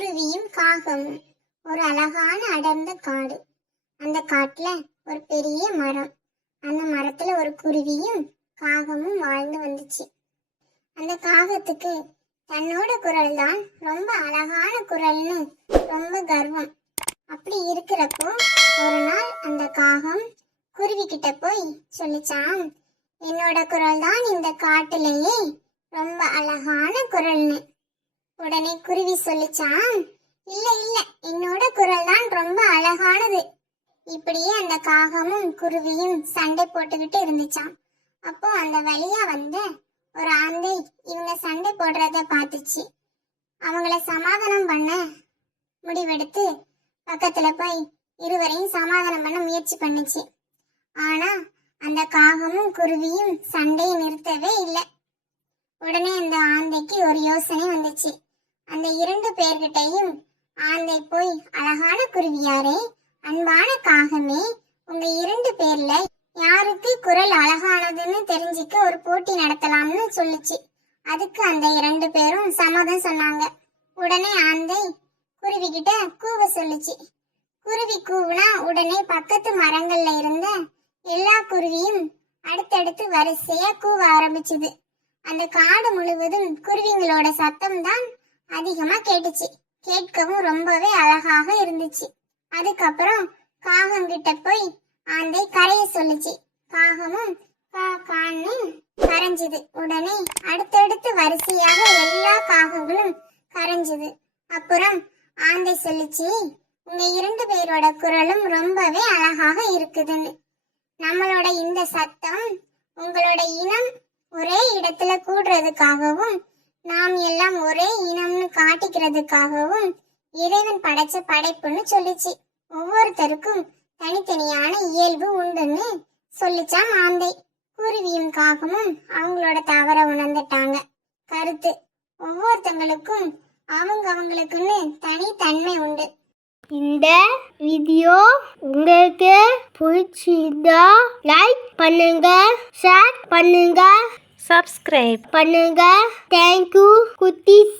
குருவியும் காகமும் ஒரு அழகான அடர்ந்த காடு. அந்த காட்டுல ஒரு பெரிய மரம். அந்த மரத்துல ஒரு குருவியும் காகமும் வாழ்ந்து வந்துச்சு. அந்த காகத்துக்கு தன்னோட குரல் தான் ரொம்ப அழகான குரல்னு ரொம்ப கர்வம். அப்படி இருக்கிறப்போ ஒரு நாள் அந்த காகம் குருவி கிட்ட போய் சொல்லிச்சாம் என்னோட குரல் தான் இந்த காட்டுலயே ரொம்ப அழகான குரல்னு. உடனே குருவி சொல்லிச்சாம் இல்ல இல்ல என்னோட குரல் தான் ரொம்ப அழகானது. இப்படியே அந்த காகமும் குருவியும் சண்டை போட்டுக்கிட்டு இருந்துச்சாம். அப்போ அந்த வழியா வந்த ஒரு ஆந்தை இவங்க சண்டை போடுறத பார்த்துச்சு. அவங்கள சமாதானம் பண்ண முடிவெடுத்து பக்கத்துல போய் இருவரையும் சமாதானம் பண்ண முயற்சி பண்ணுச்சு. ஆனா அந்த காகமும் குருவியும் சண்டையை நிறுத்தவே இல்லை. உடனே அந்த ஆந்தைக்கு ஒரு யோசனை வந்துச்சு. அந்த இரண்டு பேர்கிட்டையும் ஆந்தை போய் அழகான குருவியாரே அன்பான காகமே உங்க இரண்டு பேர்ல யாருக்கு குரல் அழகானதுன்னு தெரிஞ்சுக்க ஒரு போட்டி நடத்தலாம்னு சொல்லுச்சு. அதுக்கு அந்த இரண்டு பேரும் சம்மதம் சொன்னாங்க. உடனே ஆந்தை குருவி கிட்ட கூவ சொல்லுச்சு. குருவி கூவுனா உடனே பக்கத்து மரங்கள்ல இருந்த எல்லா குருவியும் அடுத்தடுத்து வரிசையா கூவ ஆரம்பிச்சுது. அந்த காடு முழுவதும் குருவிங்களோட சத்தம் தான் அதிகமா கேட்டுச்சு. கேட்கவும் ரொம்பவே அழகாக இருந்துச்சு. அதுக்கப்புறம் காகங்கிட்ட போய் ஆந்தை கரைய சொல்லுச்சு. காகமும் கா கான்னு கரைஞ்சுது. உடனே அடுத்தடுத்து வரிசையாக எல்லா காகங்களும் கரைஞ்சது. அப்புறம் ஆந்தை சொல்லுச்சு உங்க இரண்டு பேரோட குரலும் ரொம்பவே அழகாக இருக்குதுன்னு. நம்மளோட இந்த சத்தம் உங்களோட இனம் ஒரே இடத்துல கூடுறதுக்காகவும் நாம் எல்லாம் ஒரே இனம்னு காட்டிக்கிறதுக்காகவும் இறைவன் படைச்ச படைப்புன்னு சொல்லிச்சு. ஒவ்வொருத்தருக்கும் தனித்தனியான இயல்பு உண்டுன்னு சொல்லிச்சாம் ஆந்தை குருவியும் காகமும் அவங்களோட தவற உணர்ந்துட்டாங்க. கருத்து ஒவ்வொருத்தங்களுக்கும் அவங்க அவங்களுக்குன்னு தனித்தன்மை உண்டு. இந்த வீடியோ உங்களுக்கு பிடிச்சிருந்தா லைக் பண்ணுங்க ஷேர் பண்ணுங்க. சப்ஸ்கிரைப் பண்ணுங்க. தேங்க்யூ குட்டீஸ்.